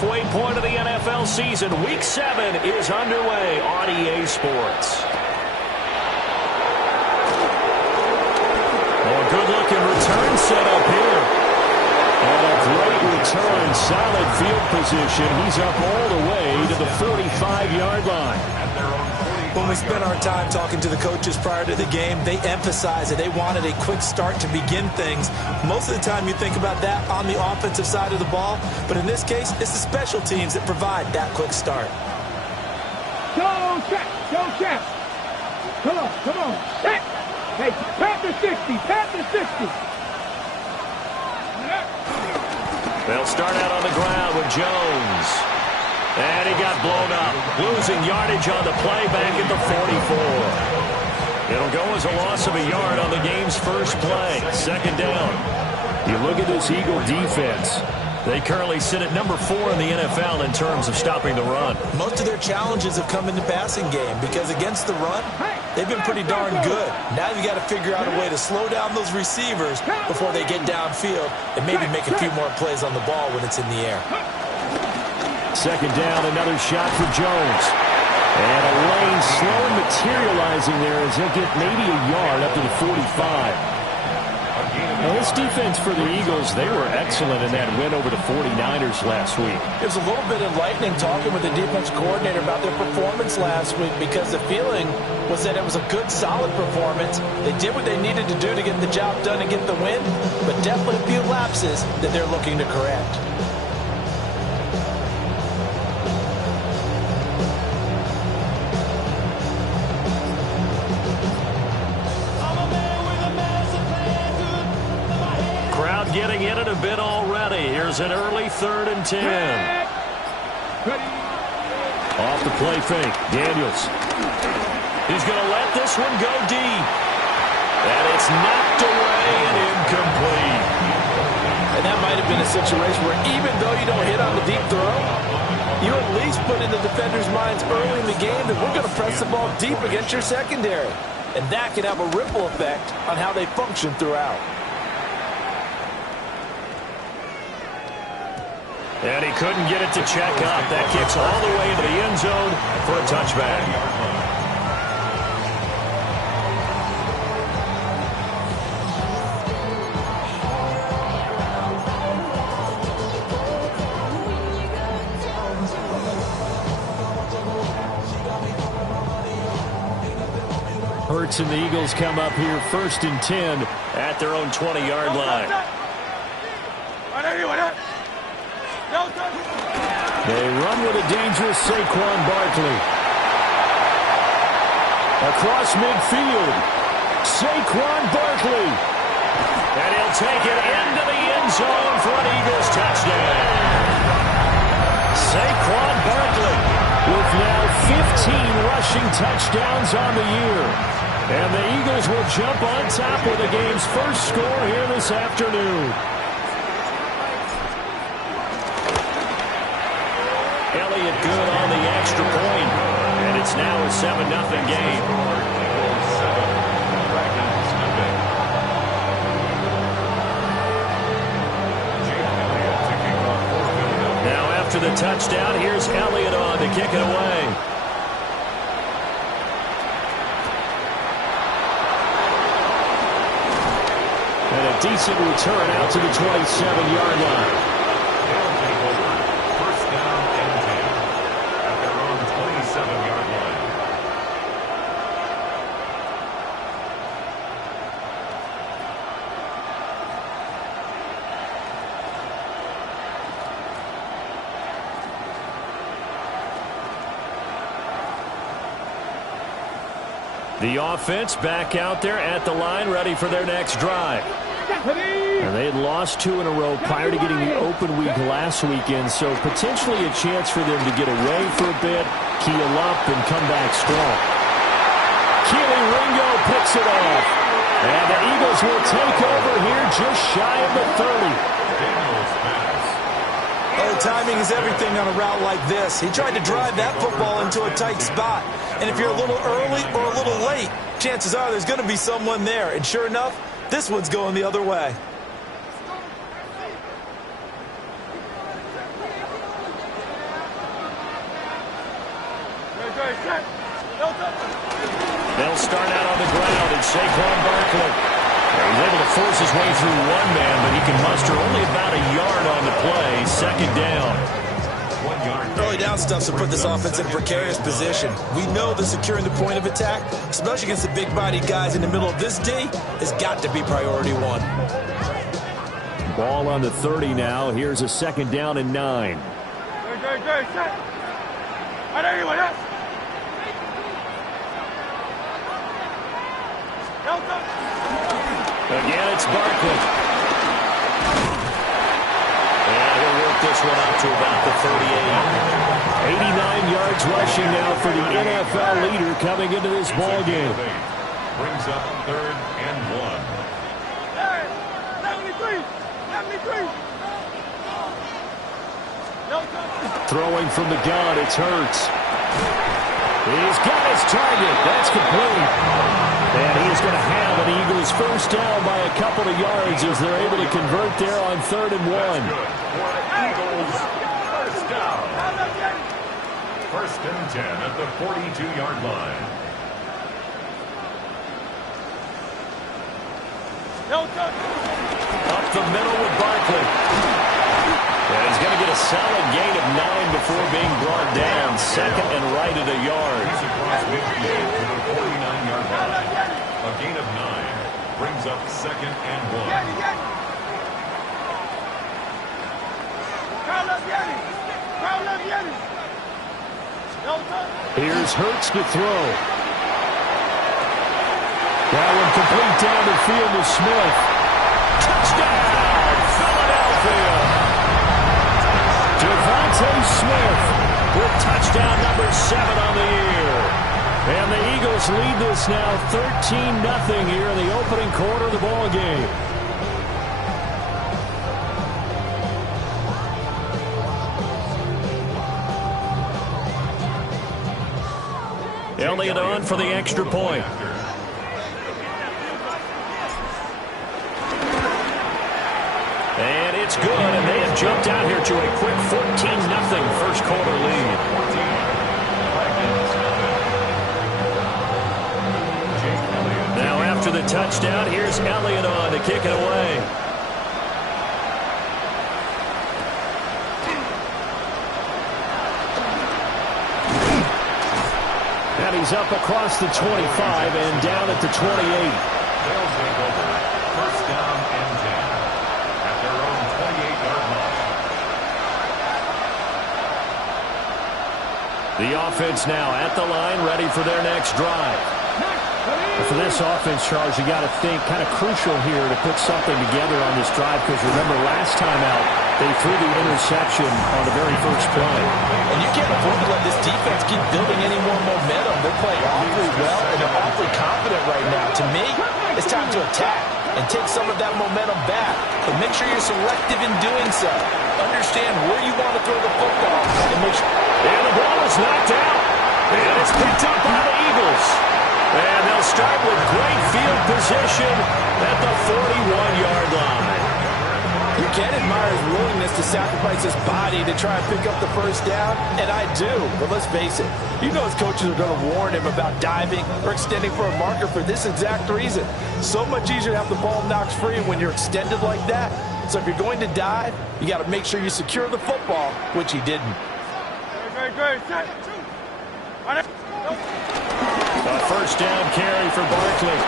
halfway point of the NFL season. Week 7 is underway on EA Sports. Oh, good-looking return set up here. And a great return, solid field position. He's up all the way to the 45-yard line. When we spent our time talking to the coaches prior to the game, they emphasized that they wanted a quick start to begin things. Most of the time you think about that on the offensive side of the ball, but in this case, it's the special teams that provide that quick start. Go, check! Come on, check! Hey, pat the 60, pat the 60! They'll start out on the ground with Jones. And he got blown up, losing yardage on the play back at the 44. It'll go as a loss of a yard on the game's first play. Second down. You look at this Eagle defense. They currently sit at number 4 in the NFL in terms of stopping the run. Most of their challenges have come in the passing game because against the run, they've been pretty darn good. Now you've got to figure out a way to slow down those receivers before they get downfield and maybe make a few more plays on the ball when it's in the air. Second down, another shot for Jones. And a lane slowly materializing there as he'll get maybe a yard up to the 45. Now, this defense for the Eagles, they were excellent in that win over the 49ers last week. It was a little bit enlightening talking with the defense coordinator about their performance last week because the feeling was that it was a good, solid performance. They did what they needed to do to get the job done and get the win, but definitely a few lapses that they're looking to correct. Getting in it a bit already. Here's an early 3rd and 10. Off the play fake. Daniels. He's going to let this one go deep. And it's knocked away and incomplete. And that might have been a situation where even though you don't hit on the deep throw, you at least put in the defenders' minds early in the game that we're going to press the ball deep against your secondary. And that can have a ripple effect on how they function throughout. And he couldn't get it to check up. That kicks all the way into the end zone for a touchback. Hurts and the Eagles come up here 1st and 10 at their own 20-yard line. They run with a dangerous Saquon Barkley. Across midfield, Saquon Barkley. And he'll take it into the end zone for an Eagles touchdown. Saquon Barkley with now 15 rushing touchdowns on the year. And the Eagles will jump on top with the game's first score here this afternoon. Elliott good on the extra point, and it's now a 7-0 game. Now after the touchdown, here's Elliott on to kick it away. And a decent return out to the 27-yard line. The offense back out there at the line, ready for their next drive. And they had lost 2 in a row prior to getting the open week last weekend, so potentially a chance for them to get away for a bit, keel up, and come back strong. Keely Ringo picks it off. And the Eagles will take over here just shy of the 30. Oh, timing is everything on a route like this. He tried to drive that football into a tight spot. And if you're a little early or a little late, chances are there's going to be someone there. And sure enough, this one's going the other way. They'll start out on the ground, and Saquon Barkley. He's able to force his way through one man, but he can muster only about a yard on the play. Second down. Early down stuffs will put this offense in a precarious position. We know that securing the point of attack, especially against the big-bodied guys in the middle of this D, has got to be priority one. Ball on the 30 now. Here's a second down and 9. Again, it's Barkley. And he'll work this one out to about the 38. 89 yards rushing now for the NFL leader coming into this ball game. Brings up 3rd and 1. 73. Throwing from the gun, it's Hurts. He's got his target. That's complete. And he is going to have an Eagles first down by a couple of yards as they're able to convert there on 3rd and 1. Eagles first down. 1st and 10 at the 42-yard line. Up the middle with Barkley. And he's going to get a solid gain of 9 before being brought down. 2nd and right at a yard. He's across midfield to the 49-yard line. A gain of 9 brings up 2nd and 1. Here's Hurts to throw. That one complete down the field to Smith. Touchdown, Philadelphia. Devontae Smith with touchdown number 7 on the year. And the Eagles lead this now 13-0 here in the opening quarter of the ball game. Elliott on for the extra point. And it's good, and they have jumped out here to a quick 14-0 first quarter lead. Now after the touchdown, here's Elliott on to kick it away. And he's up across the 25 and down at the 28. They'll take over. First down and 10 at their own 28-yard line. The offense now at the line, ready for their next drive. For this offense, Charles, you got to think kind of crucial here to put something together on this drive, because remember last time out they threw the interception on the very first play. And you can't afford to let this defense keep building any more momentum. They're playing awfully well, and they're awfully confident right now. To me, it's time to attack and take some of that momentum back. But make sure you're selective in doing so. Understand where you want to throw the football. And make sure. And the ball is knocked out. And it's picked up by the Eagles. And they'll start with great field position at the 41-yard line. You can admire his willingness to sacrifice his body to try and pick up the first down, and I do. But let's face it, you know his coaches are going to warn him about diving or extending for a marker for this exact reason. So much easier to have the ball knocked free when you're extended like that. So if you're going to dive, you got to make sure you secure the football, which he didn't. A first down carry for Barkley.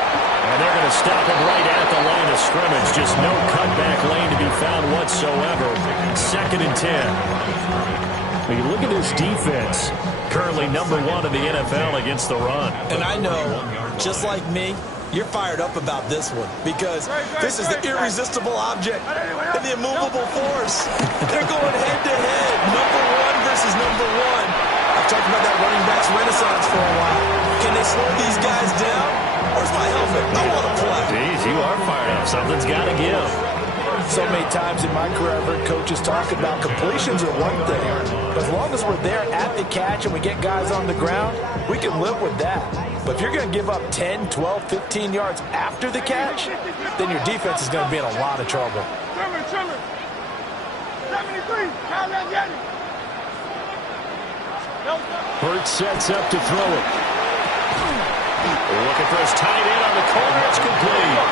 And they're going to stop him right at the line of scrimmage. Just no cutback lane to be found whatsoever. 2nd and 10. When you look at this defense, currently number 1 in the NFL against the run. And I know, just like me, you're fired up about this one because this is the irresistible object and the immovable force. They're going head-to-head, number 1 versus number 1. I've talked about that running backs renaissance for a while. Can they slow these guys down? Where's my helmet? I want to play. Jeez, you are fired up. Something's got to give. So many times in my career, I've heard coaches talk about completions are one thing. But as long as we're there at the catch and we get guys on the ground, we can live with that. But if you're going to give up 10, 12, 15 yards after the catch, then your defense is going to be in a lot of trouble. 73, Hurts sets up to throw it. Looking for his tight end on the corner. It's complete.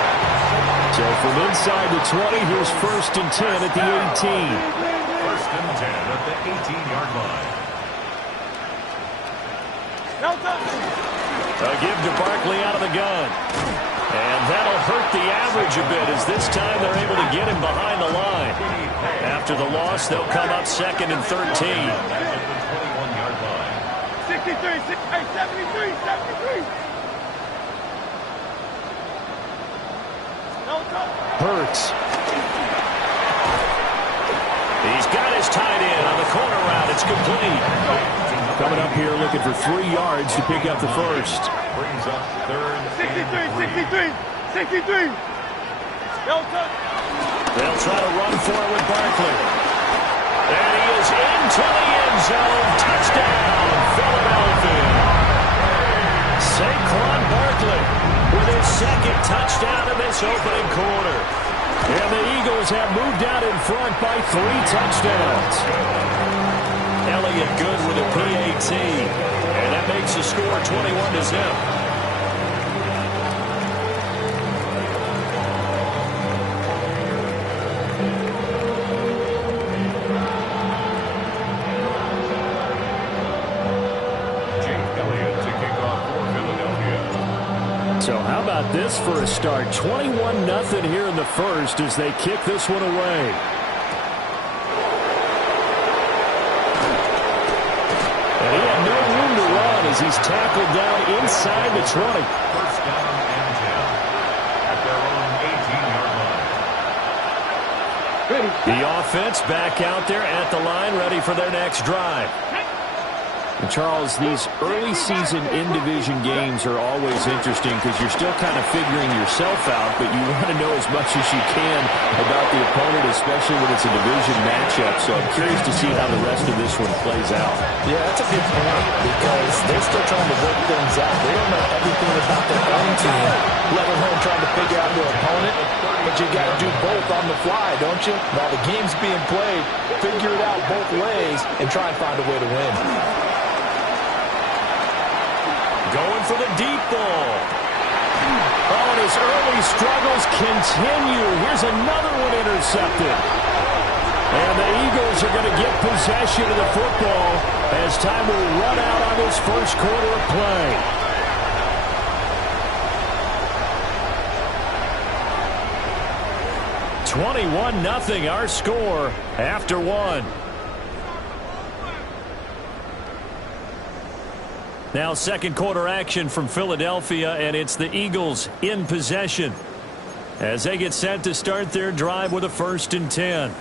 So from inside the 20, here's 1st and 10 at the 18. 1st and 10 at the 18-yard line. A give to Barkley out of the gun. And that'll hurt the average a bit as this time they're able to get him behind the line. After the loss, they'll come up 2nd and 13. 21-yard line. 63, 73, 73. Hurts. He's got his tight end on the corner route. It's complete. Coming up here looking for 3 yards to pick up the first. Brings up 3rd 63, 63, 63. They'll try to run for it with Barkley. And he is into the end zone. Touchdown, Philadelphia. Saquon Barkley with his 2nd touchdown in this opening quarter. And the Eagles have moved out in front by 3 touchdowns. Elliott good with a PAT. And that makes the score 21-0. So how about this for a start? 21-0 here in the first as they kick this one away. And he had no room to run as he's tackled down inside the 20. 1st down and 10 at their own 18-yard line. The offense back out there at the line, ready for their next drive. And Charles, these early season in-division games are always interesting because you're still kind of figuring yourself out, but you want to know as much as you can about the opponent, especially when it's a division matchup. So I'm curious to see how the rest of this one plays out. Yeah, that's a good point because they're still trying to work things out. They don't know everything about their own team, let alone trying to figure out their opponent. But you got to do both on the fly, don't you? While the game's being played, figure it out both ways and try and find a way to win. Going for the deep ball. Oh, and his early struggles continue. Here's another one intercepted. And the Eagles are going to get possession of the football as time will run out on this first quarter of play. (21-0) our score after one. Now second quarter action from Philadelphia, and it's the Eagles in possession as they get set to start their drive with a 1st and 10.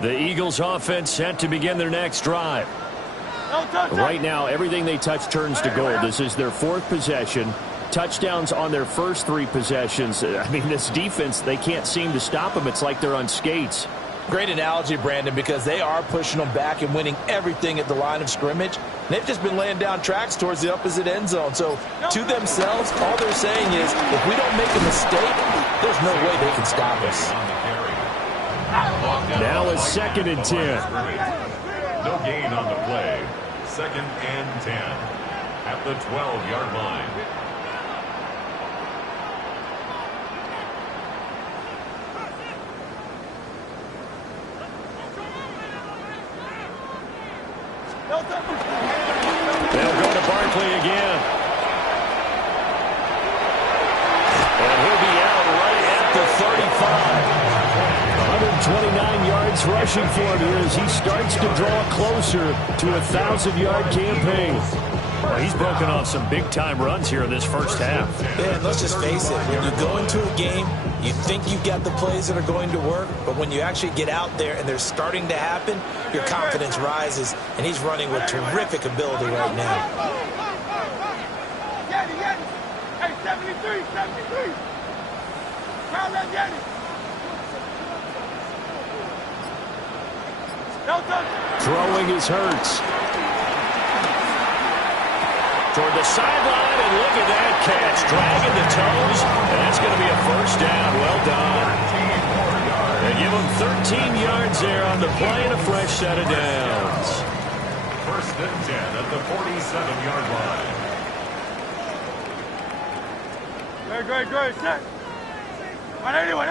The Eagles offense set to begin their next drive. Right now, everything they touch turns to gold. This is their 4th possession. Touchdowns on their first 3 possessions. I mean, this defense, they can't seem to stop them. It's like they're on skates. Great analogy, Brandon, because they are pushing them back and winning everything at the line of scrimmage. They've just been laying down tracks towards the opposite end zone. So, to themselves, all they're saying is, if we don't make a mistake, there's no way they can stop us. Now it's 2nd and 10. No gain on the play. 2nd and 10 at the 12-yard line. They'll go to Barkley again. And he'll be out right at the 35. 129 yards rushing for him here as he starts to draw closer to a 1,000-yard campaign. Well, he's broken off some big-time runs here in this first half. Yeah, and let's just face it. When you go into a game, you think you've got the plays that are going to work, but when you actually get out there and they're starting to happen, your confidence rises, and he's running with terrific ability right now. Hey, 73, 73. Crown that Yeti. Throwing is Hurts. Toward the sideline, and look at that catch. Dragging the toes, and that's going to be a 1st down. Well 13 yards there on the play and a fresh set of downs. First and 10 at the 47-yard line. Great, set. Anyway,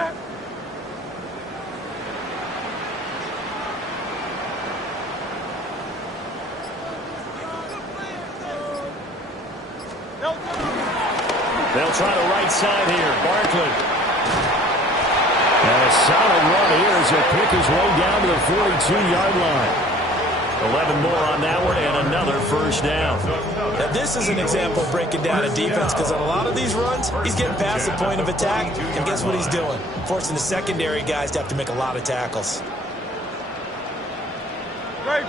They'll try the right side here. Barkley. And a solid run here as he'll pick his way down to the 42-yard line. 11 more on that one and another first down. Now, this is an example of breaking down a defense because on a lot of these runs, he's getting past the point of attack, and guess what he's doing? Forcing the secondary guys to have to make a lot of tackles. Great.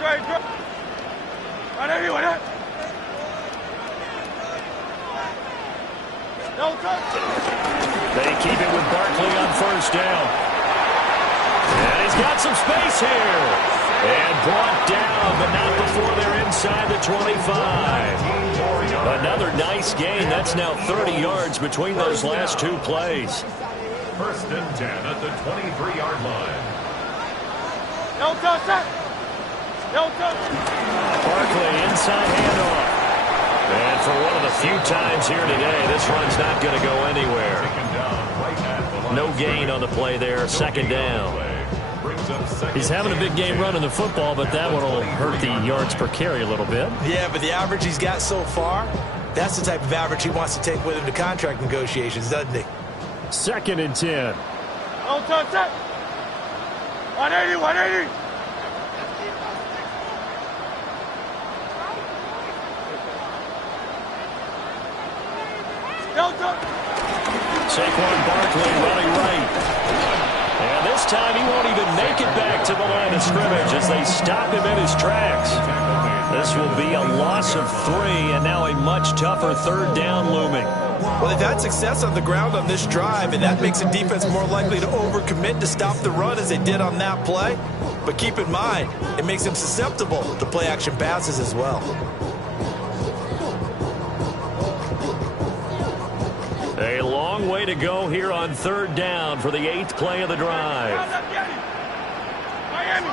Anyway, no touch. They keep it with Barkley on first down. And he's got some space here. And brought down, but not before they're inside the 25. Another nice gain. That's now 30 yards between those last two plays. First and 10 at the 23-yard line. No touch. Barkley inside handoff. And for one of the few times here today, this run's not going to go anywhere. No gain on the play there. Second down. He's having a big game running the football, but that one will hurt the yards per carry a little bit. Yeah, but the average he's got so far, that's the type of average he wants to take with him to contract negotiations, doesn't he? Second and 10. No touch. 180. No touch. Saquon Barkley running right. And this time he won't even make it back to the line of scrimmage as they stop him in his tracks. This will be a loss of 3 and now a much tougher third down looming. Well, they've had success on the ground on this drive, and that makes the defense more likely to overcommit to stop the run as they did on that play. But keep in mind, it makes them susceptible to play-action passes as well. A long way to go here on third down for the 8th play of the drive. Miami.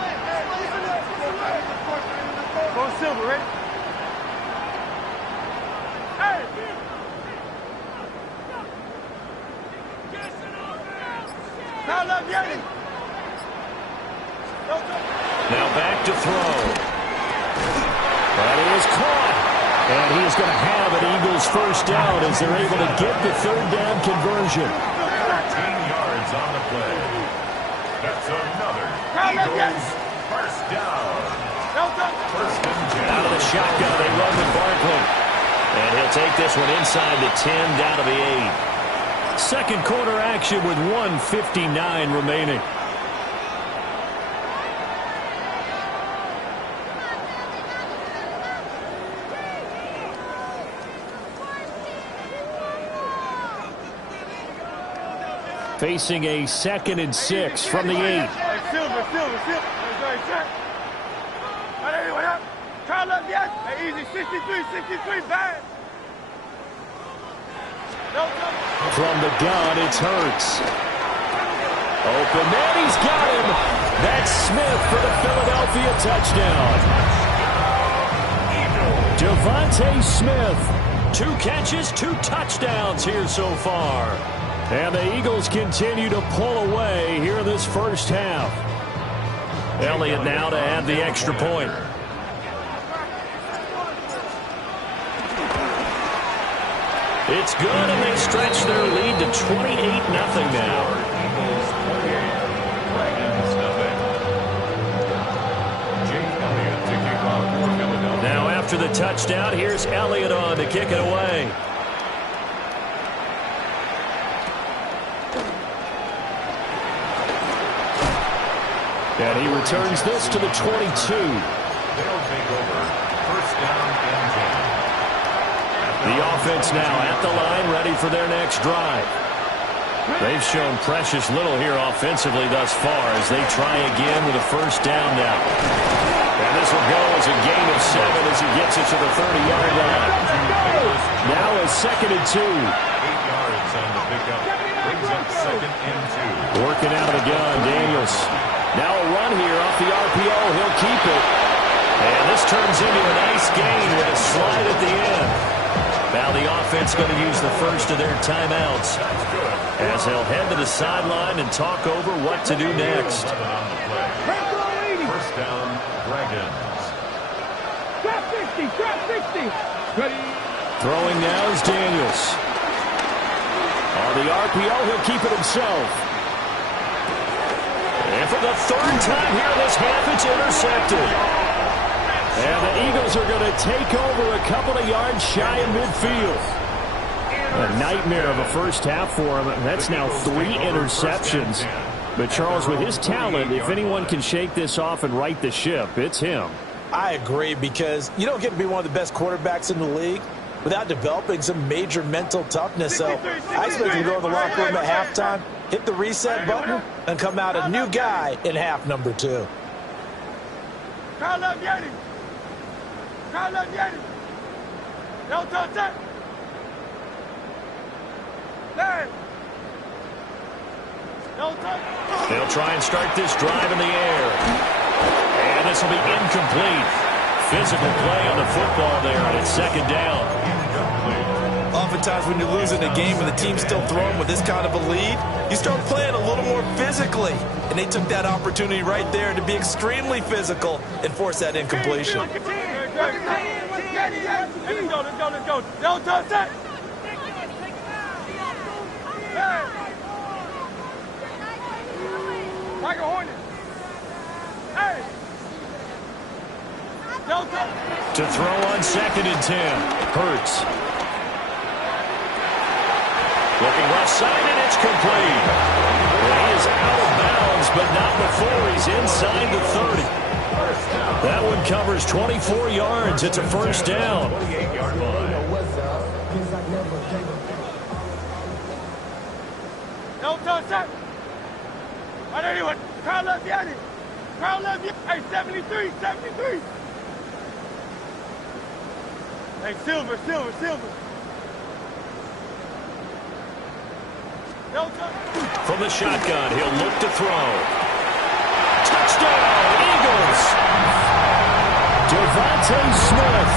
Go Silver, ready? Hey. Now back to throw. But he is caught. And he is going to have an Eagles first down as they're able to get the third down conversion. 13 yards on the play. That's another Eagles first down. First and 10. Out of the shotgun, they run with Barkley. And he'll take this one inside the 10, down to the 8. Second quarter action with 1:59 remaining. Facing a 2nd and 6 from the 8. Silver. Hey, easy, 63, bad. From the gun, it's Hurts. Open man, he's got him. That's Smith for the Philadelphia touchdown. Devontae Smith, 2 catches, 2 touchdowns here so far. And the Eagles continue to pull away here in this first half. Elliott now to add the extra point. It's good, and they stretch their lead to 28-0 now. Now after the touchdown, here's Elliott on to kick it away. And he returns this to the 22. They'll take over. First down and 10. The offense now at the line, ready for their next drive. They've shown precious little here offensively thus far as they try again with a first down now. And this will go as a gain of 7 as he gets it to the 30-yard line. Now a 2nd and 2. 8 yards on the pickup. Brings up 2nd and 2. Working out of the gun, Daniels. Now a run here off the RPO. He'll keep it. And this turns into a nice gain with a slide at the end. Now the offense going to use the first of their timeouts as they'll head to the sideline and talk over what to do next. First down, Dragons. Drop 60, drop 60. Ready. Throwing now is Daniels. On the RPO, he'll keep it himself. And for the third time here in this half, it's intercepted. And the Eagles are going to take over a couple of yards shy of midfield. A nightmare of a first half for him. That's now 3 interceptions. But, Charles, with his talent, if anyone can shake this off and right the ship, it's him. I agree, because you don't get to be one of the best quarterbacks in the league without developing some major mental toughness. So I expect him to go in the locker room at halftime, hit the reset button, and come out a new guy in half number 2. Carl up Yeti. Carl up Yeti. No touch it. There. No touch. They'll try and start this drive in the air. And this will be incomplete. Physical play on the football there, and it's second down. Oftentimes when you're losing a game and the team's still throwing with this kind of a lead, you start playing a little more physically. And they took that opportunity right there to be extremely physical and force that incompletion. Let's go. No touch it. Like a hornet. Hey. No touch. To throw on 2nd and 10. Hurts. Looking left side, and it's complete. And he is out of bounds, but not before he's inside the 30. That one covers 24 yards. It's a first down. 28-yard line. No touch it. Right anyway. Carl up Yeti. Carl up Yeti. Hey, 73. Hey, silver. No touch. From the shotgun, he'll look to throw. Touchdown, Eagles! Devontae Smith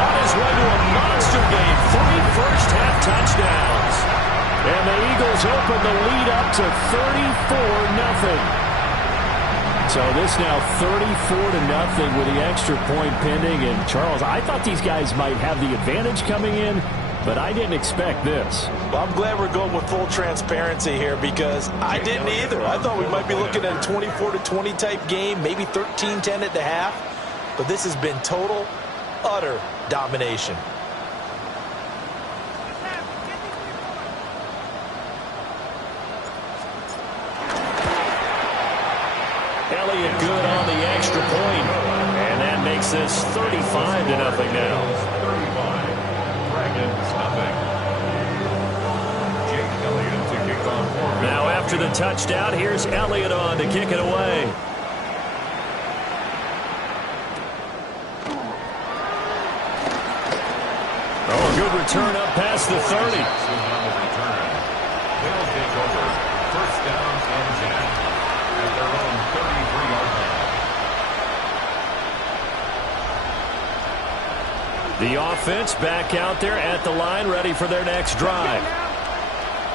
on his way to a monster game. 3 first-half touchdowns. And the Eagles open the lead up to 34-0. So this now 34-0 with the extra point pending. And, Charles, I thought these guys might have the advantage coming in, but I didn't expect this. Well, I'm glad we're going with full transparency here, because I didn't either. I thought we might be looking at a 24-20 type game, maybe 13-10 at the half. But this has been total, utter domination. Elliott good on the extra point. And that makes this 35-0 now. 35. Dragons nothing. Jake Elliott to kick off. Now after the touchdown, here's Elliott on to kick it away. Oh, good return up past the 30. They'll take over. First down and 10 at their own 33-yard line. The offense back out there at the line, ready for their next drive.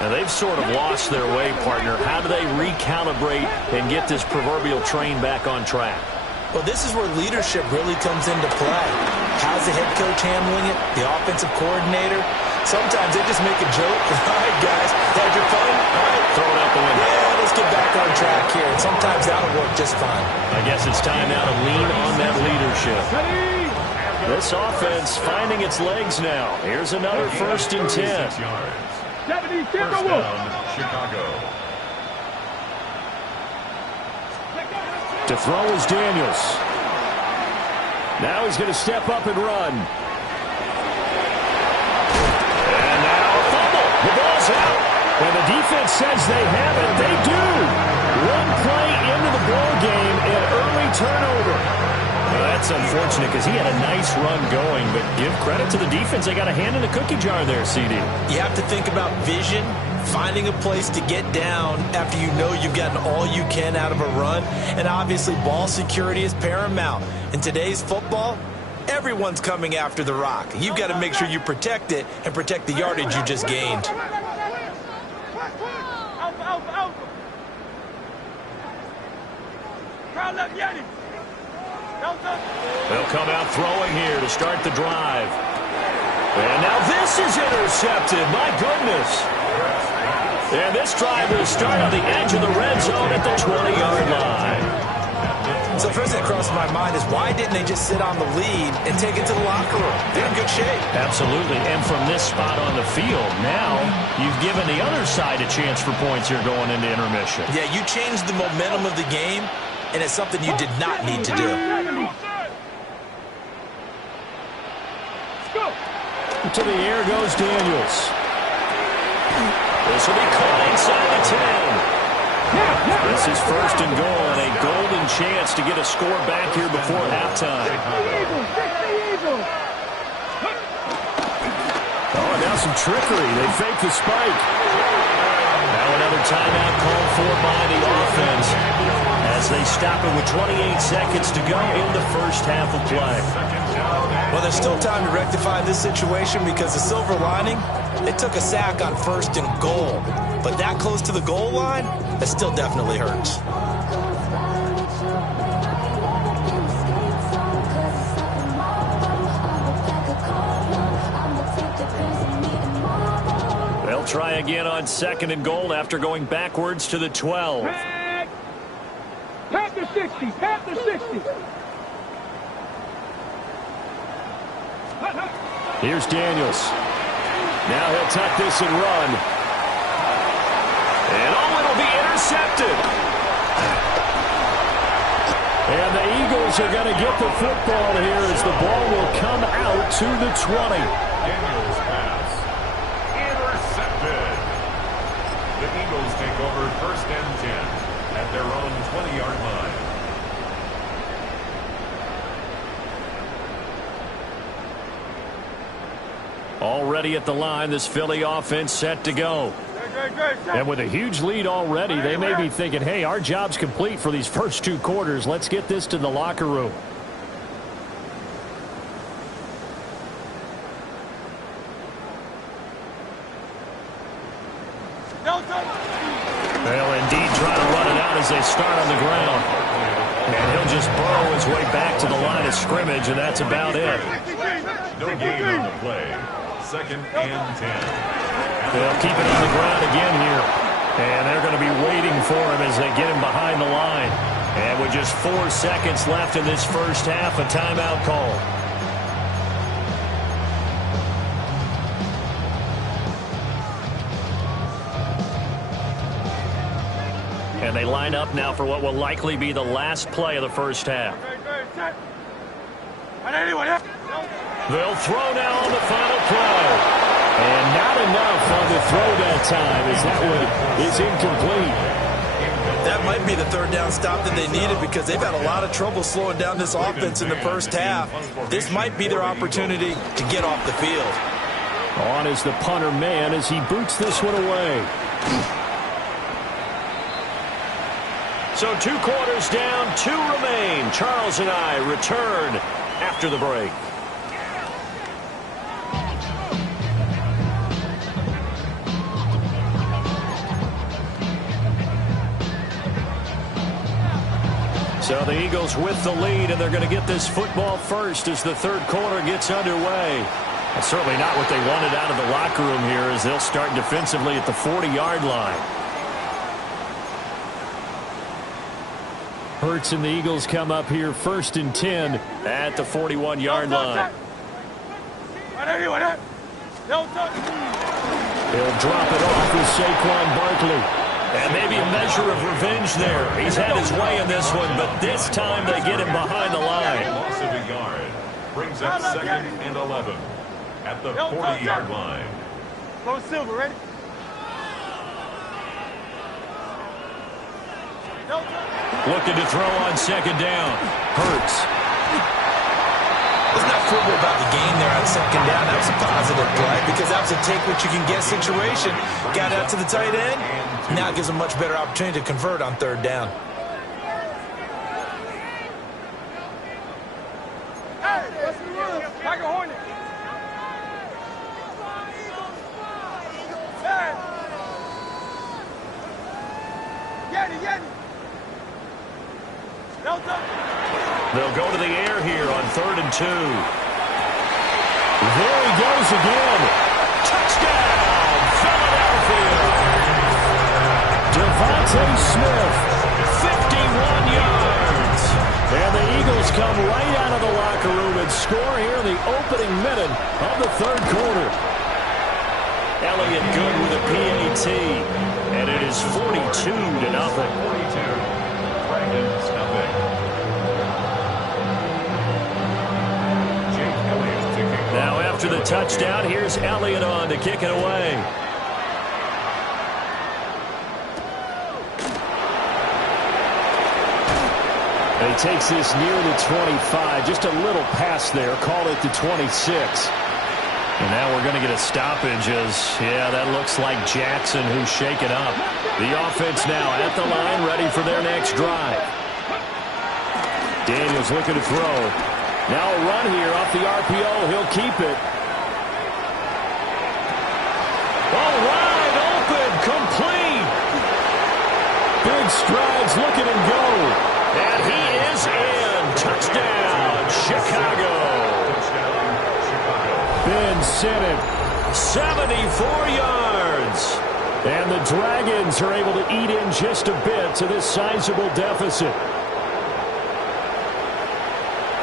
Now they've sort of lost their way, partner. How do they recalibrate and get this proverbial train back on track? Well, this is where leadership really comes into play. How's the head coach handling it? The offensive coordinator? Sometimes they just make a joke. All right, guys, had your fun? All right, Throw it out the window. yeah, let's get back on track here. And sometimes that'll work just fine. I guess it's time now to lean on that leadership. This offense finding its legs now. Here's another 1st and 10. 6 yards. 70, First down, Chicago. To throw is Daniels. Now he's going to step up and run. And now a fumble. The ball's out. And the defense says they have it. They do. One play into the ball game, an early turnover. Well, that's unfortunate because he had a nice run going, but give credit to the defense. They got a hand in the cookie jar there, CD. You have to think about vision, finding a place to get down after you know you've gotten all you can out of a run. And obviously, ball security is paramount. In today's football, everyone's coming after the rock. You've got to make sure you protect it and protect the yardage you just gained. They'll come out throwing here to start the drive. And now this is intercepted. My goodness. And this drive will start on the edge of the red zone at the 20-yard line. So first thing that crossed my mind is why didn't they just sit on the lead and take it to the locker room? They're in good shape. Absolutely. And from this spot on the field, now you've given the other side a chance for points here going into intermission. Yeah, you changed the momentum of the game, and it's something you did not need to do. To the air goes Daniels. This will be caught inside the 10. This is first and goal, and a golden chance to get a score back here before halftime. Oh, now some trickery. They fake the spike. Now another timeout called for by the offense as they stop it with 28 seconds to go in the first half of play. Well, there's still time to rectify this situation because the silver lining, they took a sack on first and goal. But that close to the goal line, that still definitely hurts. They'll try again on second and goal after going backwards to the 12. Tap the 60, tap the 60. Here's Daniels. Now he'll tuck this and run. And oh, it'll be intercepted. And the Eagles are going to get the football here as the ball will come out to the 20. Daniels pass. Intercepted. The Eagles take over first and 10 at their own 20-yard line. Already at the line, this Philly offense set to go. And with a huge lead already, they may be thinking, hey, our job's complete for these first two quarters. Let's get this to the locker room. They'll indeed try to run it out as they start on the ground. And he'll just burrow his way back to the line of scrimmage, and that's about it. No gain on the play. Second and 10. They'll keep it on the ground again here. And they're going to be waiting for him as they get him behind the line. And with just 4 seconds left in this first half, a timeout call. And they line up now for what will likely be the last play of the first half. They'll throw now on the final play. And not enough on the throw that time as that one is incomplete. That might be the third down stop that they needed because they've had a lot of trouble slowing down this offense in the first half. This might be their opportunity to get off the field. On is the punter man as he boots this one away. So 2 quarters down, 2 remain. Charles and I return after the break. So the Eagles with the lead, and they're going to get this football first as the third quarter gets underway. And certainly not what they wanted out of the locker room here as they'll start defensively at the 40-yard line. Hurts and the Eagles come up here first and 10 at the 41-yard line. He'll drop it off with Saquon Barkley. And maybe a measure of revenge there. He's had his way in this one, but this time they get him behind the line. Loss of a yard brings up second and 11 at the 40-yard line. Low Silver, ready? Looking to throw on second down. Hurts. Let's not quibble about the game there on second down. That was a positive play because that was a take-what-you-can-get situation. Got out to the tight end. Now it gives them a much better opportunity to convert on third down. They'll go to the air here on 3rd and 2. There he goes again. Touchdown, Philadelphia. Devontae Smith, 51 yards. And the Eagles come right out of the locker room and score here in the opening minute of the 3rd quarter. Elliott good with a PAT. And it is 42-0. Now after the touchdown, here's Elliott on to kick it away. And he takes this near the 25. Just a little pass there. Call it the 26. And now we're going to get a stoppage as, yeah, that looks like Jackson who's shaken up. The offense now at the line, ready for their next drive. Daniels looking to throw. Now a run here off the RPO. He'll keep it. Oh, wide open, complete. Big strides, look at him go. And he is in. Touchdown, Chicago. Ben Sinnott, 74 yards. And the Dragons are able to eat in just a bit to this sizable deficit.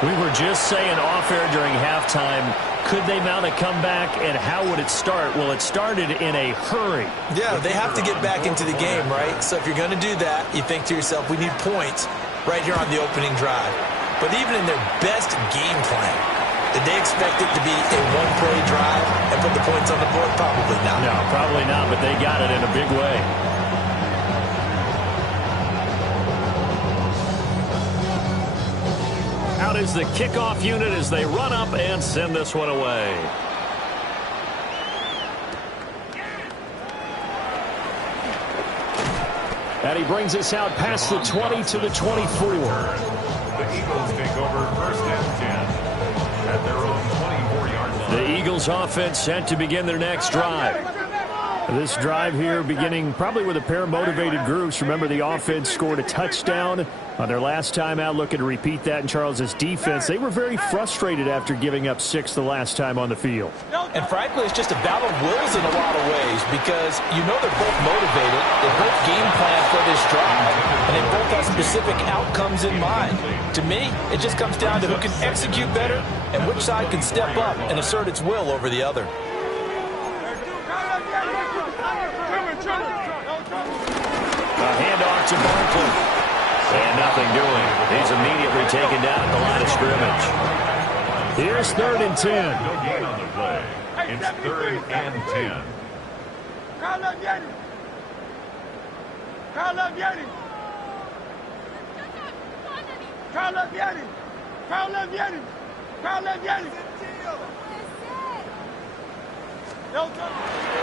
We were just saying off-air during halftime, could they mount a comeback, and how would it start? Well, it started in a hurry. Yeah, they have to get back into the game, right? So if you're going to do that, you think to yourself, we need points right here on the opening drive. But even in their best game plan, did they expect it to be a one-play drive and put the points on the board? Probably not. No, probably not, but they got it in a big way. Out is the kickoff unit as they run up and send this one away. And he brings us out past the 20 to the 24. The Eagles take over 1st and 10 at their own 24-yard line. The Eagles offense set to begin their next drive. This drive here beginning probably with a pair of motivated groups. Remember, the offense scored a touchdown on their last time out. Looking to repeat that in Charles's defense. They were very frustrated after giving up 6 the last time on the field. And frankly, it's just a battle of wills in a lot of ways because you know they're both motivated. They both game plan for this drive, and they both have specific outcomes in mind. To me, it just comes down to who can execute better and which side can step up and assert its will over the other. A handoff to Barkley. And nothing doing. He's immediately taken down at the line of scrimmage. Here's 3rd and 10. No gain on the play. It's 3rd and 10.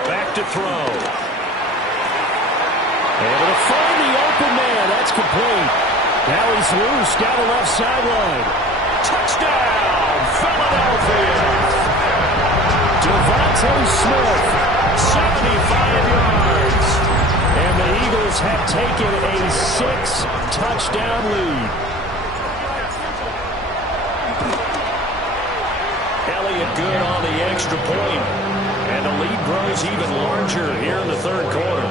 Back to throw. Able to find the open man. That's complete. Now he's loose down the left sideline. Touchdown, Philadelphia. Devontae Smith, 75 yards. And the Eagles have taken a 6-touchdown lead. Elliott good on the extra point. And the lead grows even larger here in the 3rd quarter.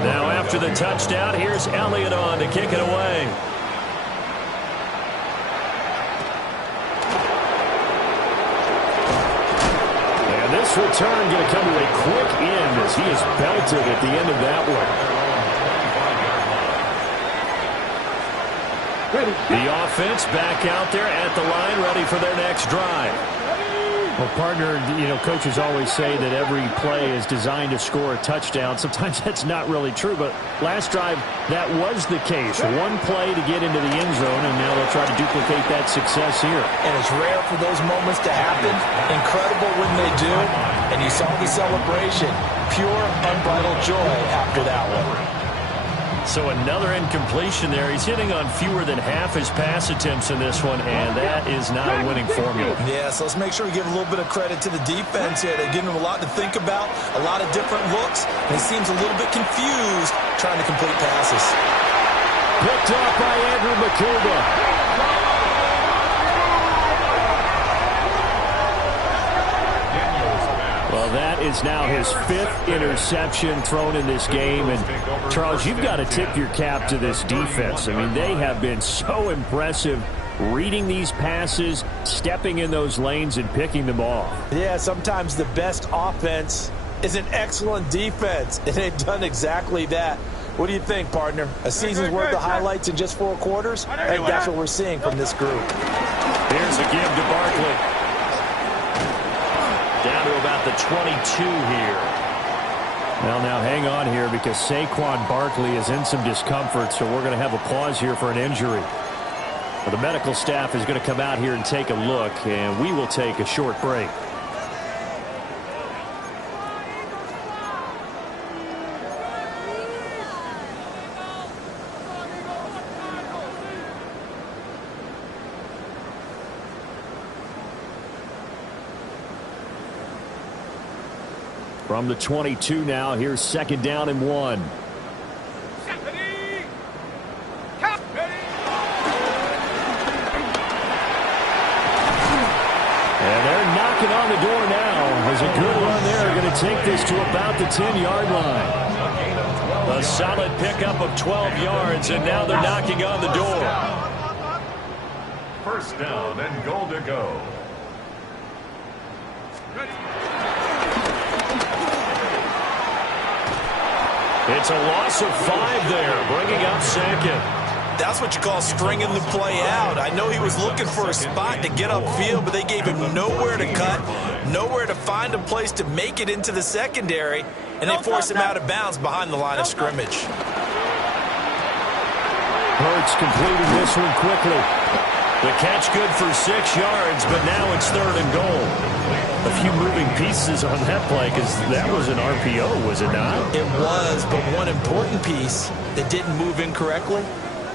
Now after the touchdown, here's Elliott on to kick it away. And this return going to come to a quick end as he is belted at the end of that one. The offense back out there at the line, ready for their next drive. Well, partner, coaches always say that every play is designed to score a touchdown. Sometimes that's not really true, but last drive, that was the case. One play to get into the end zone, and now they'll try to duplicate that success here. And it's rare for those moments to happen. Incredible when they do. And you saw the celebration. Pure, unbridled joy after that one. So another incompletion there. He's hitting on fewer than half his pass attempts in this one, and that is not a winning formula. Yeah, so let's make sure we give a little bit of credit to the defense here. They're giving him a lot to think about, a lot of different looks, and he seems a little bit confused trying to complete passes. Picked off by Andrew McCouga. Well, that is now his 5th interception thrown in this game. And, Charles, you've got to tip your cap to this defense. I mean, they have been so impressive reading these passes, stepping in those lanes, and picking them off. Yeah, sometimes the best offense is an excellent defense, and they've done exactly that. What do you think, partner? A season's worth of highlights in just 4 quarters? I think that's what we're seeing from this group. Here's a give to Barkley. Down to about the 22 here. Well, now hang on here because Saquon Barkley is in some discomfort, so we're going to have a pause here for an injury. Well, the medical staff is going to come out here and take a look, and we will take a short break. From the 22 now, here's 2nd down and 1. And they're knocking on the door now. There's a good run there. Going to take this to about the 10-yard line. A solid pickup of 12 yards, and now they're knocking on the door. 1st down and goal to go. It's a loss of 5 there, bringing up 2nd. That's what you call stringing the play out. I know he was looking for a spot to get upfield, but they gave him nowhere to cut, nowhere to find a place to make it into the secondary, and they forced him out of bounds behind the line of scrimmage. Hurts completing this one quickly. The catch good for 6 yards, but now it's 3rd and goal. A few moving pieces on that play because that was an RPO, was it not? It was, but one important piece that didn't move incorrectly,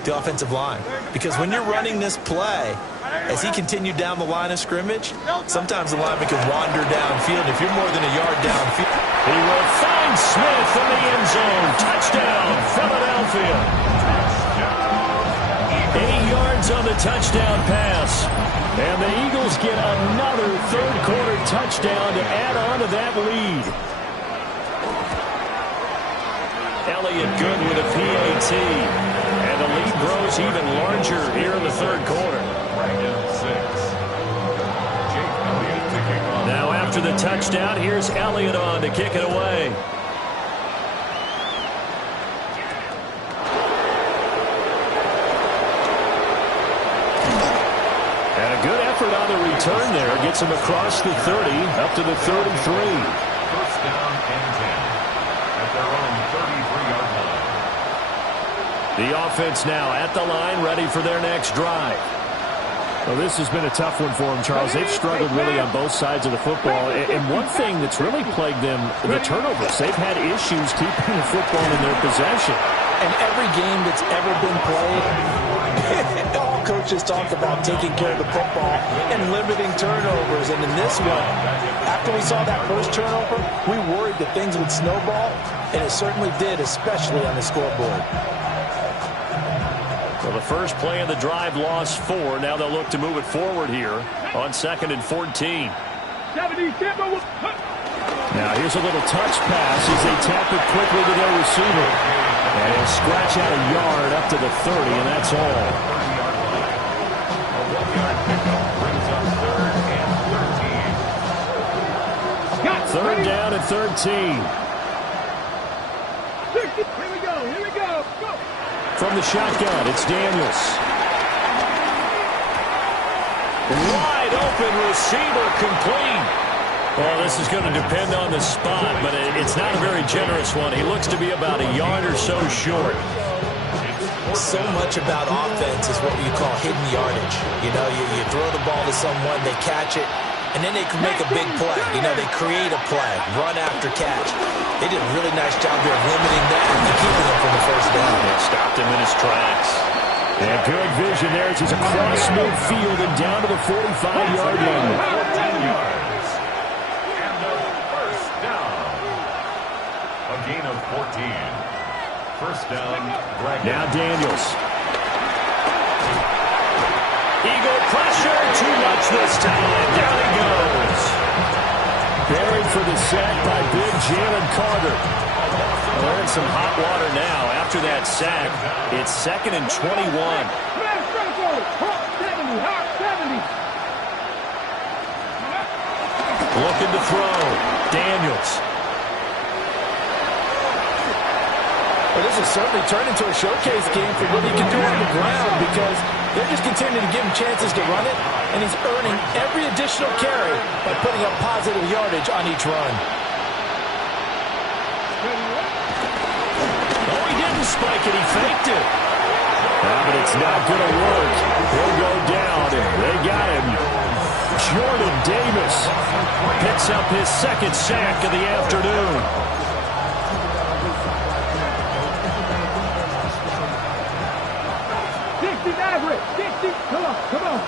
the offensive line. Because when you're running this play, as he continued down the line of scrimmage, sometimes the lineman can wander downfield. If you're more than a yard downfield, he will find Smith in the end zone. Touchdown, Philadelphia. 8 yards on the touchdown pass. And the Eagles get another 3rd quarter touchdown to add on to that lead. Elliott good with a PAT. And the lead grows even larger here in the 3rd quarter. Now after the touchdown, here's Elliott on to kick it away. On the return there, gets him across the 30, up to the 33. 1st down and 10 at their own 33-yard line. The offense now at the line, ready for their next drive. Well, this has been a tough one for them, Charles. They've struggled really on both sides of the football. And one thing that's really plagued them, the turnovers. They've had issues keeping the football in their possession. And every game that's ever been played, all coaches talk about taking care of the football and limiting turnovers. And in this one, after we saw that first turnover, we worried that things would snowball, and it certainly did, especially on the scoreboard. Well, the first play of the drive lost 4. Now they'll look to move it forward here on 2nd and 14. Now here's a little touch pass as they tap it quickly to their receiver. And he'll scratch out a yard up to the 30, and that's all. A 1-yard pickup brings up 3rd and 13. 3rd down and 13. Here we go. Here we go. Go. From the shotgun, it's Daniels. Wide open receiver complete. Well, this is going to depend on the spot, but it's not a very generous one. He looks to be about a yard or so short. So much about offense is what you call hidden yardage. You know, you throw the ball to someone, they catch it, and then they can make a big play. You know, they create a play, run after catch. They did a really nice job here of limiting that and keeping him from the first down. It stopped him in his tracks. And good vision there as he's across midfield and down to the 45-yard line. 10 yards. And a first down. A gain of 14. First down, now Daniels. Eagle pressure, too much this time. Down he goes. Buried for the sack by big Jalen Carter. They're in some hot water now. After that sack, it's 2nd and 21. Looking to throw. Daniels. Well, this has certainly turned into a showcase game for what he can do on the ground because they're just continuing to give him chances to run it, and he's earning every additional carry by putting up positive yardage on each run. Oh, he didn't spike it. He faked it. But it's not going to work. He'll go down. They got him. Jordan Davis picks up his 2nd sack of the afternoon. Come on.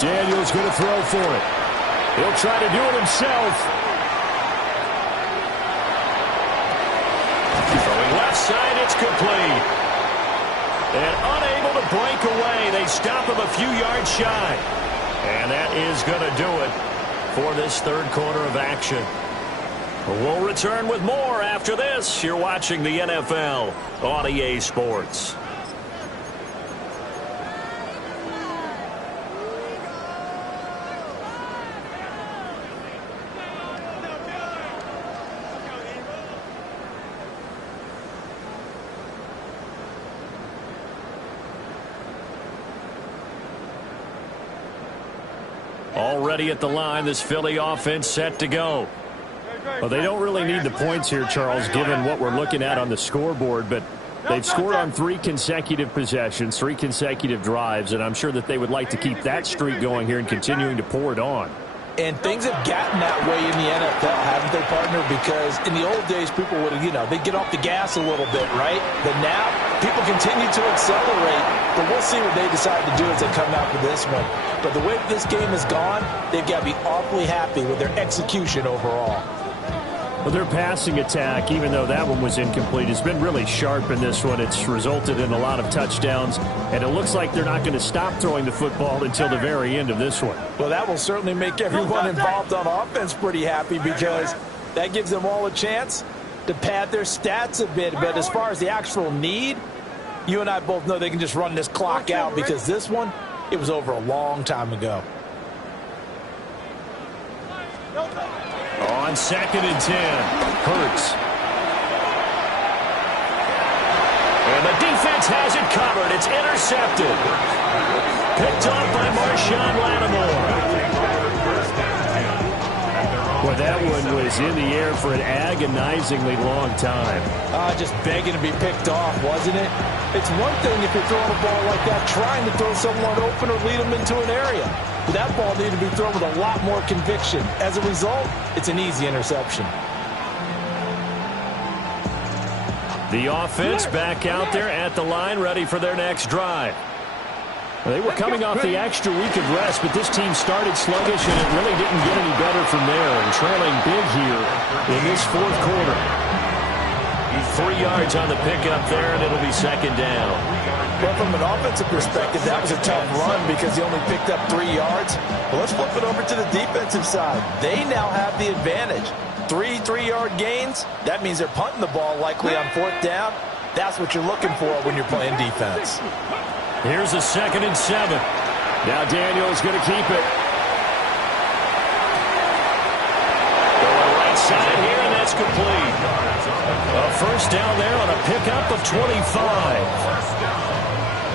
Daniels going to throw for it. He'll try to do it himself. Throwing left side, it's complete. And unable to break away. They stop him a few yards shy. And that is going to do it for this 3rd quarter of action. We'll return with more after this. You're watching the NFL on EA Sports. Already at the line, this Philly offense set to go. Well, they don't really need the points here, Charles, given what we're looking at on the scoreboard, but they've scored on 3 consecutive possessions, 3 consecutive drives, and I'm sure that they would like to keep that streak going here and continuing to pour it on. And things have gotten that way in the NFL, haven't they, partner? Because in the old days, people would, they'd get off the gas a little bit, right? But now, people continue to accelerate. But we'll see what they decide to do as they come out with this one. But the way this game has gone, they've got to be awfully happy with their execution overall. Well, their passing attack, even though that one was incomplete, has been really sharp in this one. It's resulted in a lot of touchdowns, and it looks like they're not going to stop throwing the football until the very end of this one. Well, that will certainly make everyone involved on offense pretty happy because that gives them all a chance to pad their stats a bit. But as far as the actual need, you and I both know they can just run this clock out because this one, it was over a long time ago. On 2nd and 10, Hurts. And the defense has it covered. It's intercepted. Picked off by Marshawn Lattimore. Well, that one was in the air for an agonizingly long time. Just begging to be picked off, wasn't it? It's one thing if you're throwing a ball like that, trying to throw someone open or lead them into an area. But that ball needed to be thrown with a lot more conviction. As a result, it's an easy interception. The offense back out there at the line, ready for their next drive. They were coming off the extra week of rest, but this team started sluggish, and it really didn't get any better from there, and trailing big here in this 4th quarter. 3 yards on the pickup there, and it'll be 2nd down. Well, from an offensive perspective, that was a tough run because he only picked up 3 yards. But let's flip it over to the defensive side. They now have the advantage. 3 3-yard gains, that means they're punting the ball likely on 4th down. That's what you're looking for when you're playing defense. Here's a 2nd and 7. Now Daniels going to keep it. Going right side here, and that's complete. A first down there on a pickup of 25.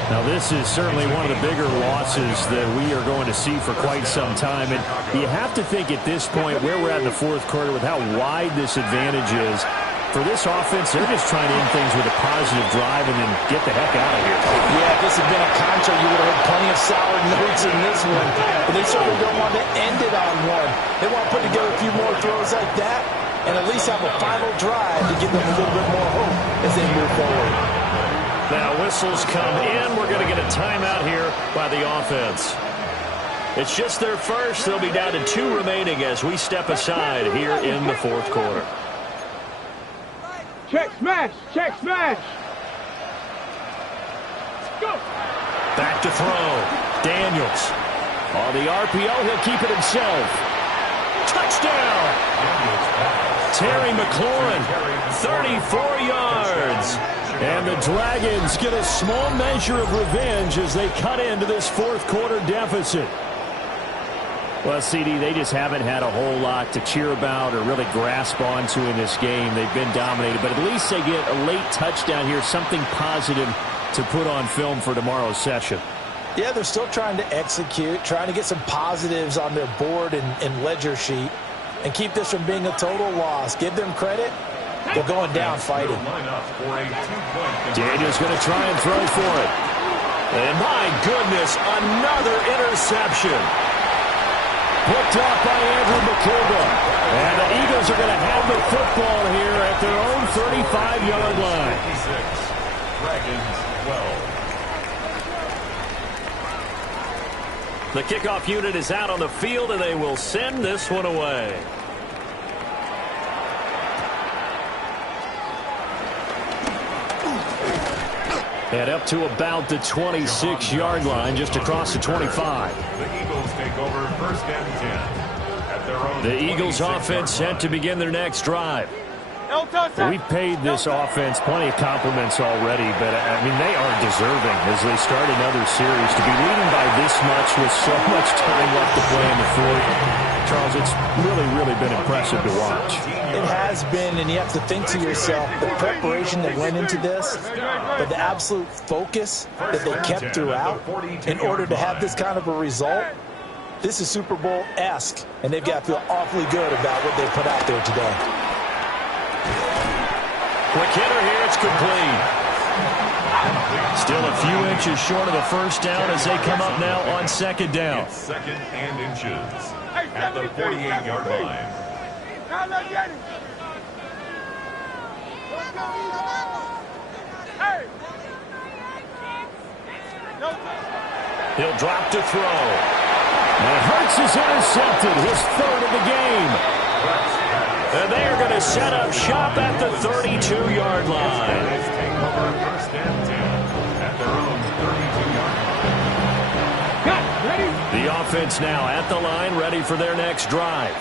Now, this is certainly one of the bigger losses that we are going to see for quite some time. And you have to think at this point where we're at in the fourth quarter with how wide this advantage is. For this offense, they're just trying to end things with a positive drive and then get the heck out of here. Yeah, if this had been a contra, you would have had plenty of sour notes in this one. But they certainly don't want to end it on one. They want to put together a few more throws like that and at least have a final drive to give them a little bit more hope as they move forward. Now whistles come in. We're going to get a timeout here by the offense. It's just their first. They'll be down to 2 remaining as we step aside here in the fourth quarter. Check smash! Check smash! Go! Back to throw. Daniels. On the RPO, he'll keep it himself. Touchdown! Terry McLaurin, 34 yards. And the Dragons get a small measure of revenge as they cut into this fourth quarter deficit. Well, CD, they just haven't had a whole lot to cheer about or really grasp onto in this game. They've been dominated, but at least they get a late touchdown here, something positive to put on film for tomorrow's session. Yeah, they're still trying to execute, trying to get some positives on their board and ledger sheet and keep this from being a total loss. Give them credit. They're going down fighting. Daniel's going to try and throw for it. And my goodness, another interception. Picked up by Andrew McCouga. And the Eagles are going to have the football here at their own 35-yard line. The kickoff unit is out on the field, and they will send this one away. And up to about the 26-yard line, just across the 25. The Eagles take over first and 10 at their own. The Eagles offense set to begin their next drive. We paid this offense plenty of compliments already, but, I mean, they are deserving as they start another series. To be leading by this much with so much time left to play in the fourth, Charles, it's really been impressive to watch. It has been, and you have to think to yourself, the preparation that went into this, but the absolute focus that they kept throughout in order to have this kind of a result. This is Super Bowl-esque, and they've got to feel awfully good about what they put out there today. Quick hitter here, it's complete. Still a few inches short of the first down as they come up now on second down. It's second and inches at the 48-yard line. He'll drop to throw. And Hurts is intercepted, his third of the game. And they are going to set up shop at the 32-yard line. Take over first and 10 at their own 32-yard line. The offense now at the line, ready for their next drive.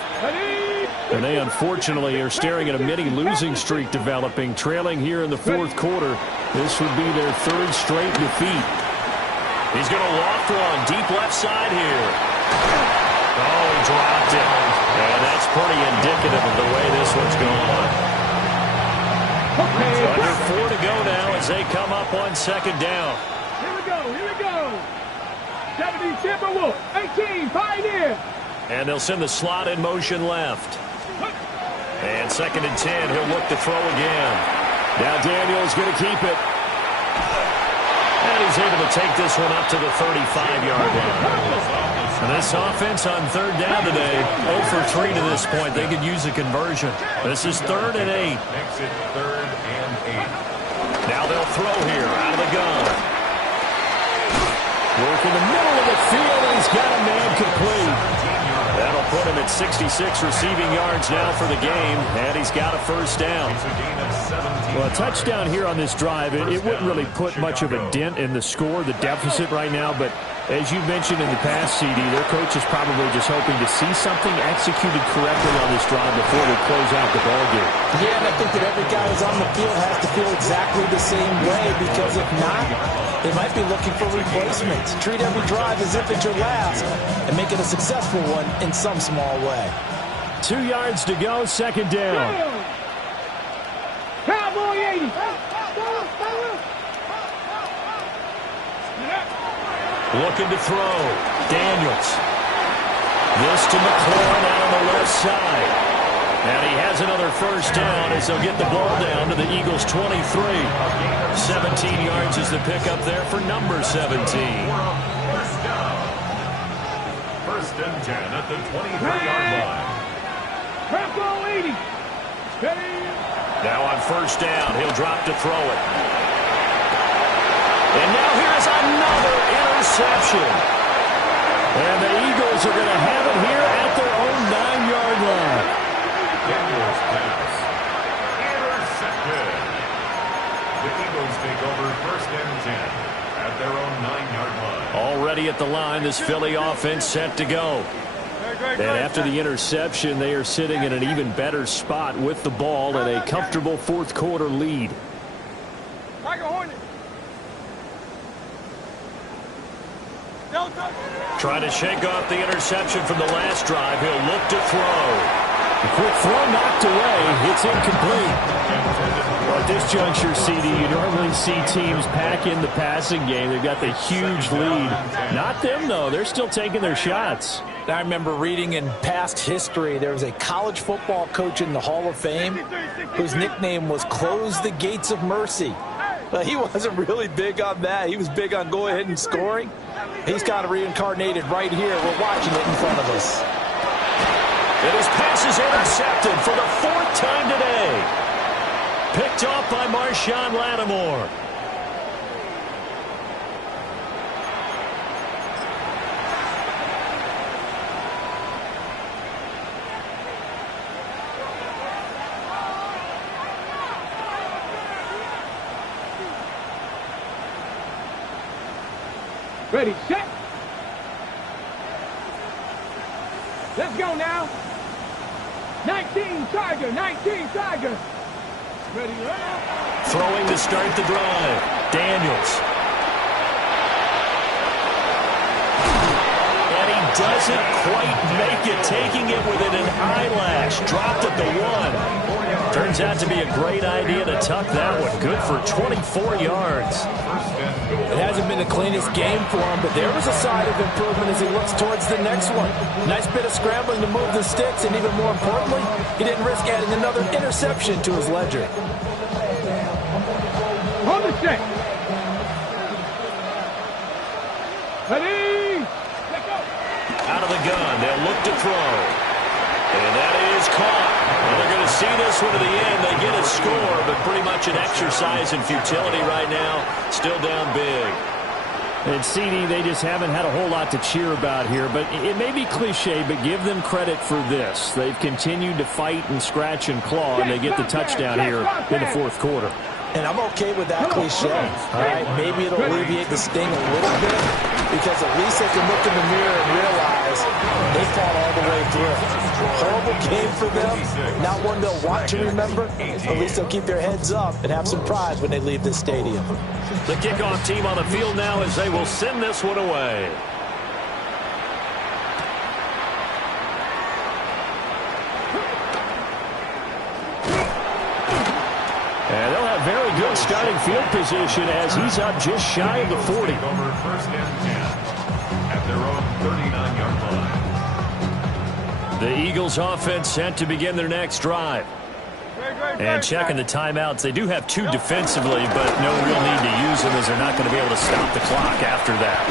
And they unfortunately are staring at a mini losing streak developing, trailing here in the fourth quarter. This would be their third straight defeat. He's going to loft one deep left side here. Oh, he dropped it. And that's pretty indicative of the way this one's going. Under 4 to go now as they come up on second down. Here we go. 70 Timberwolves, 18 Pioneer. And they'll send the slot in motion left. And second and 10, he'll look to throw again. Now Daniel's going to keep it. And he's able to take this one up to the 35-yard line. And this offense on third down today, 0 for 3 to this point. They could use a conversion. This is 3rd and 8. Makes it 3rd and 8. Now they'll throw here out of the gun. Work in the middle of the field, and he's got a man complete. That'll put him at 66 receiving yards now for the game, and he's got a first down. It's a gain of 17. Well, a touchdown here on this drive, it wouldn't really put much of a dent in the score, the deficit right now, but as you mentioned in the past, CD, their coach is probably just hoping to see something executed correctly on this drive before they close out the ballgame. Yeah, and I think that every guy who's on the field has to feel exactly the same way, because if not, they might be looking for replacements. Treat every drive as if it's your last and make it a successful one in some small way. 2 yards to go, second down. Cowboy 80. Looking to throw. Daniels. This to McLaurin out on the left side. And he has another first down as they'll get the ball down to the Eagles' 23. 17 yards is the pickup there for number 17. First and 10 at the 23-yard line. Purple 80. Now on first down, he'll drop to throw it. And now here's another interception. And the Eagles are going to have it here at their own 9-yard line. Daniels pass. Intercepted. The Eagles take over first and 10 at their own 9-yard line. Already at the line, this Philly offense set to go. And after the interception, they are sitting in an even better spot with the ball and a comfortable fourth quarter lead. Trying to shake off the interception from the last drive. He'll look to throw. A quick throw knocked away. It's incomplete. Well, at this juncture, CD, you normally see teams pack in the passing game. They've got the huge lead. Not them, though. They're still taking their shots. I remember reading in past history, there was a college football coach in the Hall of Fame whose nickname was Close the Gates of Mercy. But he wasn't really big on that. He was big on go ahead and scoring. He's kind of reincarnated right here. We're watching it in front of us. And his pass is intercepted for the fourth time today. Picked off by Marshawn Lattimore. Ready, set. Let's go now. 19 Tiger, 19 Tiger. Ready, right? Throwing to start the drive. Daniels. And he doesn't quite make it, taking it within an eyelash. Dropped at the 1. Turns out to be a great idea to tuck that one. Good for 24 yards. It hasn't been the cleanest game for him, but there was a side of improvement as he looks towards the next one. Nice bit of scrambling to move the sticks, and even more importantly, he didn't risk adding another interception to his ledger. Hold the check. Ready? Let go. Out of the gun, they'll look to throw. And that is caught. And they're going to see this one to the end. They get a score, but pretty much an exercise in futility right now. Still down big. And CD, they just haven't had a whole lot to cheer about here. But it may be cliche, but give them credit for this. They've continued to fight and scratch and claw, and they get the touchdown here in the fourth quarter. And I'm okay with that cliche. All right, maybe it'll alleviate the sting a little bit, because at least they can look in the mirror and realize they fought all the way through. Horrible game for them. Not one they'll want to remember. At least they'll keep their heads up and have some pride when they leave this stadium. The kickoff team on the field now as they will send this one away. And they'll have very good starting field position as he's up just shy of the 40. Over first and 10 at their own 39-yard line. The Eagles offense set to begin their next drive. And checking the timeouts, they do have 2 defensively, but no real need to use them as they're not going to be able to stop the clock after that.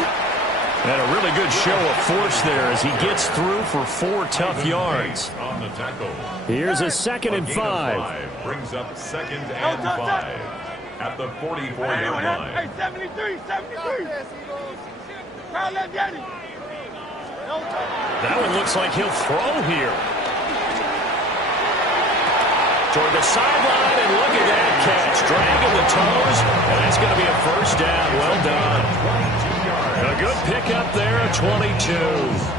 And a really good show of force there as he gets through for 4 tough yards. On the tackle. Here's a 2nd and 5. Brings up 2nd and 5 at the 44-yard line. Hey, 73, 73. That one looks like he'll throw here. Toward the sideline, and look at that catch. Dragging the toes, and that's going to be a first down. Well done. A good pickup there at 22.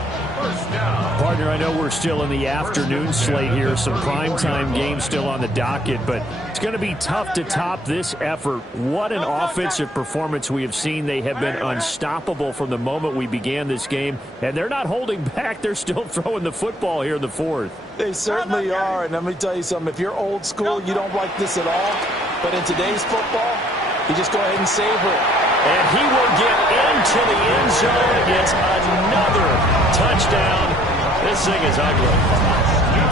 Partner, I know we're still in the afternoon slate here. Some primetime games still on the docket, but it's going to be tough to top this effort. What an offensive performance we have seen. They have been unstoppable from the moment we began this game, and they're not holding back. They're still throwing the football here in the fourth. They certainly are, and let me tell you something. If you're old school, you don't like this at all. But in today's football, you just go ahead and savor it. And he will get into the end zone. It's another touchdown. This thing is ugly.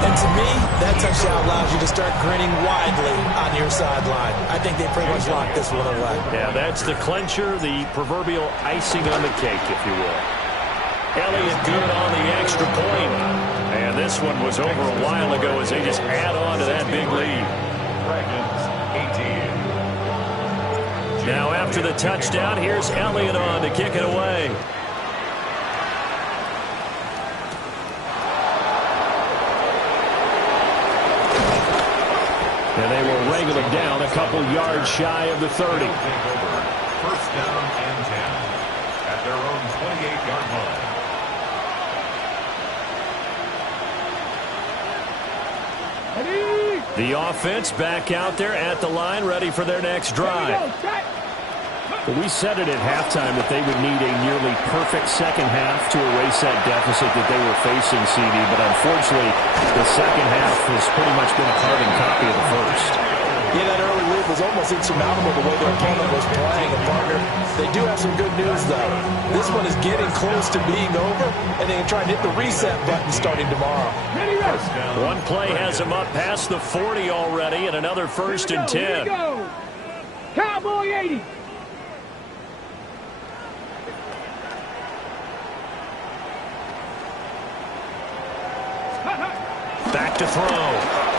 And to me, that touchdown allows you to start grinning widely on your sideline. I think they pretty much locked this one away. Yeah, that's the clincher, the proverbial icing on the cake, if you will. Elliott good on the extra point. And this one was over a while ago as they just add on to that big lead. Now after the touchdown, here's Elliott on to kick it away. And they will wrangle him down a couple yards shy of the 30. First down and 10 at their own 28-yard line. The offense back out there at the line, ready for their next drive. Well, we said it at halftime that they would need a nearly perfect second half to erase that deficit that they were facing, CD. But unfortunately, the second half has pretty much been a carbon copy of the first. Yeah, that early lead was almost insurmountable the way their opponent was playing. And partner, they do have some good news, though. This one is getting close to being over, and they can try and hit the reset button starting tomorrow. One play has them up past the 40 already, and another first and 10. Cowboy 80. Back to throw.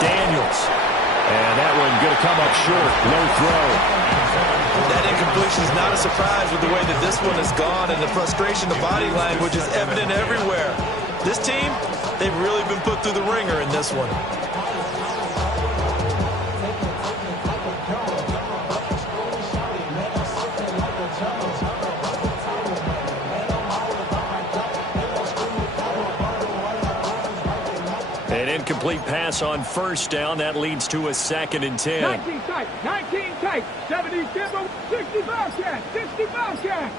Daniels. And that one going to come up short. Low throw. That incompletion is not a surprise with the way that this one has gone, and the frustration, the body language is evident everywhere. This team, they've really been put through the ringer in this one. An incomplete pass on first down. That leads to a second and 10. 19 tight, 19 tight, 70 tempo, 60 Bobcat, 60 Bobcat.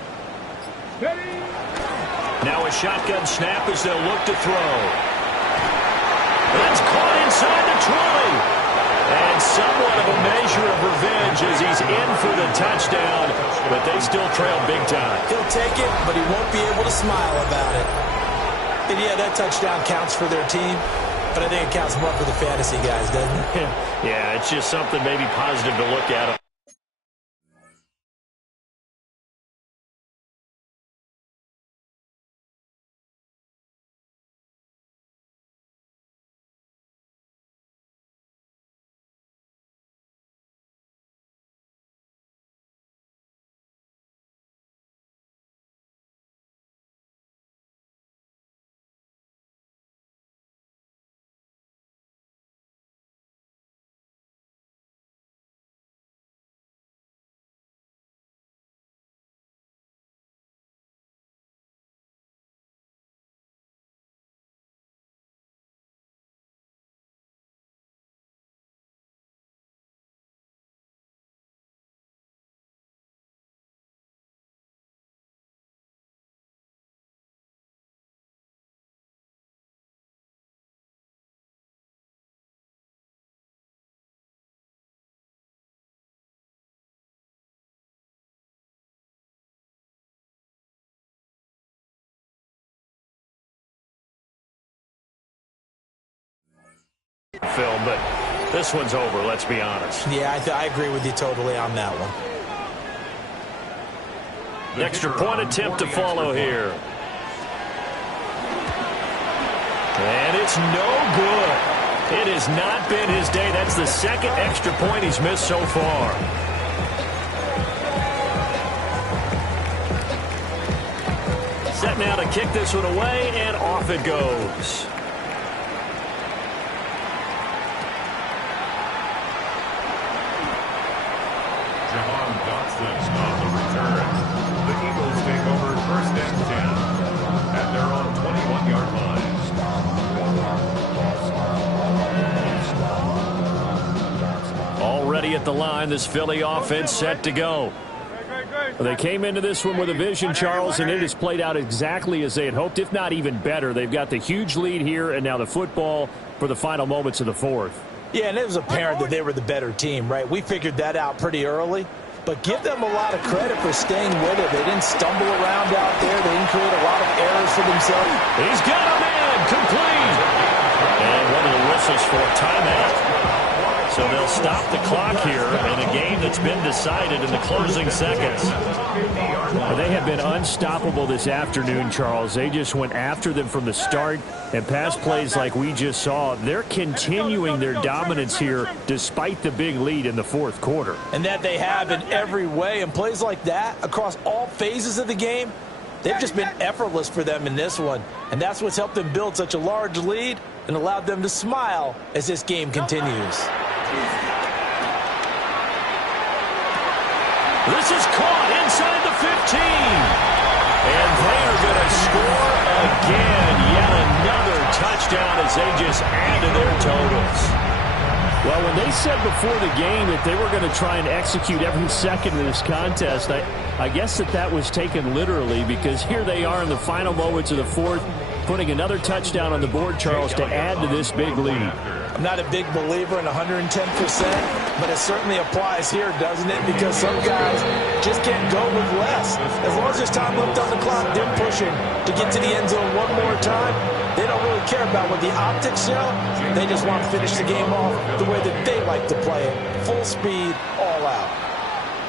Ready? Now a shotgun snap as they'll look to throw. That's caught inside the 20. And somewhat of a measure of revenge as he's in for the touchdown, but they still trail big time. He'll take it, but he won't be able to smile about it. And yeah, that touchdown counts for their team, but I think it counts more for the fantasy guys, doesn't it? Yeah, it's just something maybe positive to look at. Film, but this one's over, let's be honest. Yeah, I agree with you totally on that one. Extra point attempt to follow here. And it's no good. It has not been his day. That's the second extra point he's missed so far. Set now to kick this one away, and off it goes. On the return, the Eagles take over first and 10 at their own 21-yard line. Already at the line, this Philly offense set to go. They came into this one with a vision, Charles, and it has played out exactly as they had hoped, if not even better. They've got the huge lead here, and now the football for the final moments of the fourth. Yeah, and it was apparent that they were the better team, right? We figured that out pretty early. but give them a lot of credit for staying with it. They didn't stumble around out there. They didn't create a lot of errors for themselves. He's got a man, complete. And one of the whistles for a timeout. So they'll stop the clock here in a game that's been decided in the closing seconds. They have been unstoppable this afternoon, Charles. They just went after them from the start, and pass plays like we just saw, they're continuing their dominance here despite the big lead in the fourth quarter. And that they have in every way, and plays like that across all phases of the game, they've just been effortless for them in this one. And that's what's helped them build such a large lead and allowed them to smile as this game continues. This is caught inside the 15. And they are going to score again. Yet another touchdown as they just add to their totals. Well, when they said before the game that they were going to try and execute every second of this contest, I guess that was taken literally, because here they are in the final moments of the fourth, putting another touchdown on the board, Charles, to add to this big lead. I'm not a big believer in 110%, but it certainly applies here, doesn't it? Because some guys just can't go with less. As long as there's time left on the clock, they're pushing to get to the end zone one more time. They don't really care about what the optics show. They just want to finish the game off the way that they like to play it. Full speed, all out.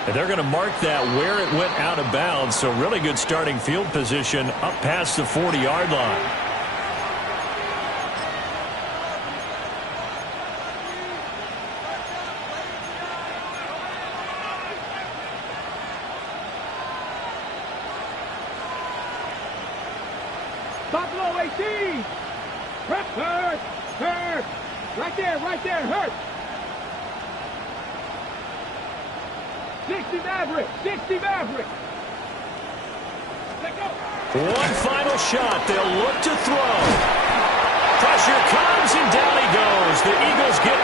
And they're going to mark that where it went out of bounds. So really good starting field position up past the 40-yard line. Buffalo 18. Hurt. Right there, hurt. 60 Maverick. Let go. One final shot. They'll look to throw. Pressure comes, and down he goes. The Eagles get